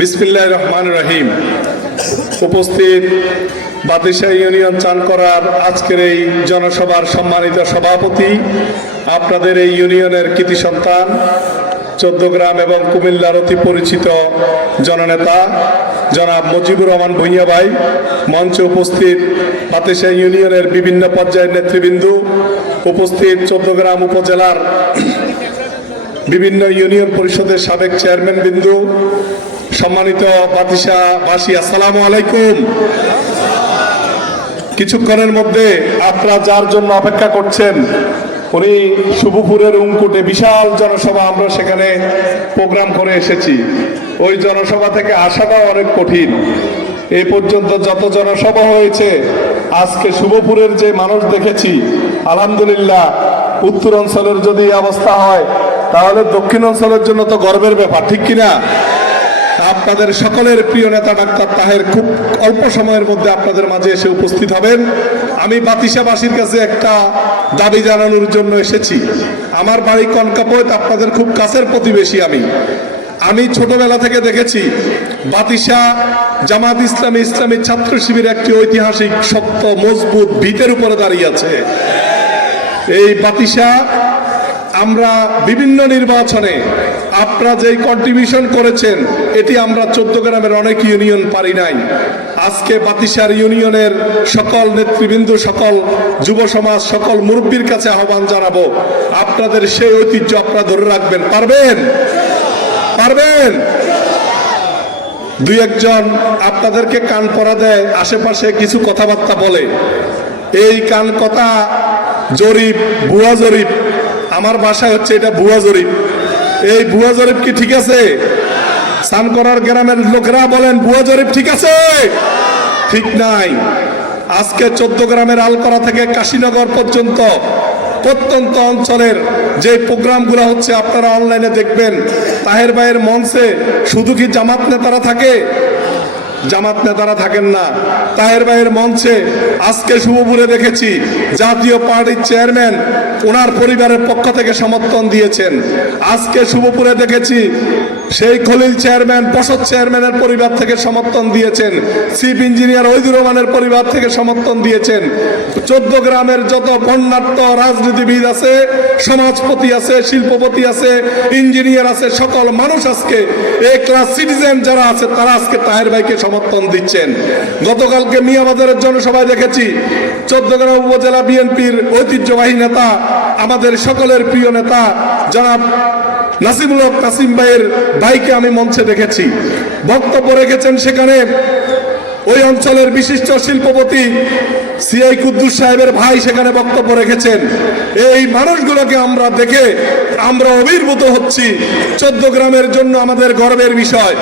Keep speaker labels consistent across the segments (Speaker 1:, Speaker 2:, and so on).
Speaker 1: বিসমিল্লাহ রহমান রহিম। উপস্থিত বাদিশা ইউনিয়ন চানকরার আজকের এই জনসভার সম্মানিত সভাপতি, আপনাদের এই ইউনিয়নের কৃতি সন্তান চোদ্দগ্রাম এবং কুমিল্লার অতি পরিচিত জননেতা, জনাব মুজিবুর রহমান ভূঁইয়া ভাই, মঞ্চে উপস্থিত বাতিশা ইউনিয়নের বিভিন্ন পর্যায়ের নেতৃবৃন্দ, উপস্থিত চোদ্দগ্রাম উপজেলার বিভিন্ন ইউনিয়ন পরিষদের সাবেক চেয়ারম্যান বিন্দু সম্মানিত বাতিশা বাসী, আসসালামু আলাইকুম। কিছুক্ষণের মধ্যে আপনারা যার জন্য অপেক্ষা করছেন, উনি শুভপুরের উঙ্কুটে বিশাল জনসভা আমরা সেখানে প্রোগ্রাম করে এসেছি। ওই জনসভা থেকে আসাটা অনেক কঠিন। এ পর্যন্ত যত জনসভা হয়েছে, আজকে শুভপুরের যে মানুষ দেখেছি, আলহামদুলিল্লাহ, উত্তর অঞ্চলের যদি অবস্থা হয়, তাহলে দক্ষিণ অঞ্চলের জন্য তো গর্বের ব্যাপার, ঠিক কিনা? আপনাদের সকলের প্রিয় নেতা ডাক্তার তাহের খুব অল্প সময়ের মধ্যে আপনাদের মাঝে এসে উপস্থিত হবেন। আমি বাতিশাবাসীর কাছে একটা দাবি জানানোর জন্য এসেছি। আমার বাড়ি কনকাপত, আপনাদের খুব কাছের প্রতিবেশী আমি। আমি ছোটবেলা থেকে দেখেছি বাতিশা জামাত ইসলামী ইসলামী ছাত্র শিবির একটি ঐতিহাসিক, শক্ত, মজবুত ভিতের উপরে দাঁড়িয়ে আছে। এই বাতিশা আমরা বিভিন্ন নির্বাচনে আপনারা যেই কন্ট্রিবিউশন করেছেন, এটি আমরা চোদ্দ গ্রামের অনেক ইউনিয়ন পারি নাই। আজকে বাতিসার ইউনিয়নের সকল নেতৃবৃন্দ, সকল যুব সমাজ, সকল মুরব্বীর কাছে আহ্বান জানাব। আপনাদের সেই ঐতিহ্য আপনারা ধরে রাখবেন। পারবেন? পারবেন? দুই একজন আপনাদেরকে কান পরা দেয়, আশেপাশে কিছু কথাবার্তা বলে। এই কান কথা জরিপ, ভুয়া জরিপ। আমার বাসায় হচ্ছে এটা ভুয়া জরিপ। এই বুয়া জরিফ কি ঠিক আছে? স্নান করার গ্রামের লোকেরা বলেন, বুয়া জরিফ ঠিক আছে। ঠিক নাই। আজকে চোদ্দ গ্রামের আলকরা থেকে কাশীনগর পর্যন্ত প্রত্যন্ত অঞ্চলের যে প্রোগ্রামগুলো হচ্ছে, আপনারা অনলাইনে দেখবেন। তাহের ভাইয়ের মঞ্চে শুধু কি জামাত নেতারা থাকে? জামাত নেতারা থাকেন না। তাহের ভাইয়ের মঞ্চে আজকে শুভপুরে দেখেছি জাতীয় পার্টির চেয়ারম্যান ওনার পরিবারের পক্ষ থেকে সমর্থন দিয়েছেন। আজকে শুভপুরে দেখেছি সেই খলিল চেয়ারম্যান, পশদ চেয়ারম্যানের পরিবার থেকে সমর্থন দিয়েছেন। চিফ ইঞ্জিনিয়ার ওইদুর রহমানের পরিবার থেকে সমর্থন দিয়েছেন। চোদ্দ গ্রামের যত বন্যাট্য রাজনীতিবিদ আছে, সমাজপতি আছে, শিল্পপতি আছে, ইঞ্জিনিয়ার আছে, সকল মানুষ আজকে এ ক্লাস সিটিজেন যারা আছে, তারা আজকে তাহের ভাইকে সমর্থন দিচ্ছেন। গতকালকে মিয়াবাজারের জনসভায় দেখেছি চোদ্দগ্রাম উপজেলা বিএনপির ঐতিহ্যবাহী নেতা আমাদের সকলের প্রিয় নেতা, জনাব নাসিমুল হক নাসিম ভাইয়ের ভাইকে আমি মঞ্চে দেখেছি। বক্তব্য রেখেছেন সেখানে ওই অঞ্চলের বিশিষ্ট শিল্পপতি সিআই কুদ্দুস সাহেবের ভাই সেখানে বক্তব্য রেখেছেন। এই মানুষগুলোকে আমরা দেখে আমরা অবির্ভূত হচ্ছি। চোদ্দ গ্রামের জন্য আমাদের গর্বের বিষয়।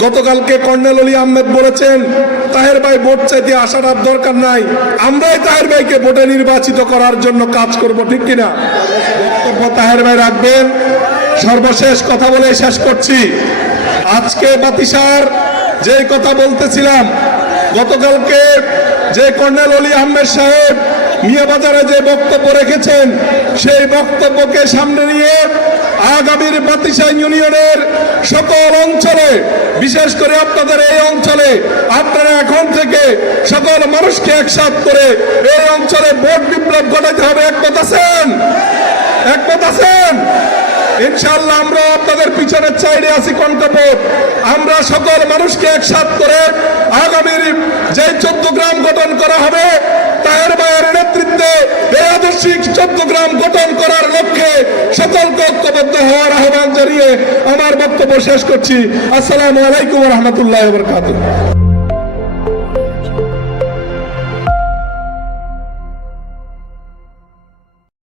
Speaker 1: গতকালকে কর্নেল অলি আহমেদ বলেছেন, তাহের ভাই ভোট চাইতে আসার দরকার নাই। আমরাই তাহের ভাইকে ভোটে নির্বাচিত করার জন্য কাজ করব, ঠিক কিনা? বক্তব্য তাহের ভাই রাখবেন। সর্বশেষ কথা বলে শেষ করছি। আজকে বাতিসার যে কথা বলতেছিলাম, গতকালকে যে কর্নেল অলি আহমেদ সাহেব মিয়াবাজারে যে বক্তব্য রেখেছেন, সেই বক্তব্যকে সামনে নিয়ে আগামীর বাতিসা ইউনিয়নের সকল অঞ্চলে, বিশেষ করে আপনাদের এই অঞ্চলে, আপনারা এখন থেকে সকল মানুষকে একসাথ করে এই অঞ্চলে ভোট বিপ্লব ঘটাতে হবে। একমত আছেন? একমত আছেন? ইনশাল্লাহ আমরা আপনাদের পিছনে চাইলে আছি কণ্ঠপথ আমরা সকল মানুষকে একসাথ করে আগামীর যে চোদ্দ গ্রাম গঠন করা হবে তাহের ভাইয়ের নেতৃত্বে এই আদর্শিক চোদ্দ গ্রাম গঠন করার লক্ষ্যে সকলকে ঐক্যবদ্ধ হওয়ার আহ্বান জানিয়ে আমার বক্তব্য শেষ করছি। আসসালামু আলাইকুম রহমতুল্লাহ বরকাতুহ।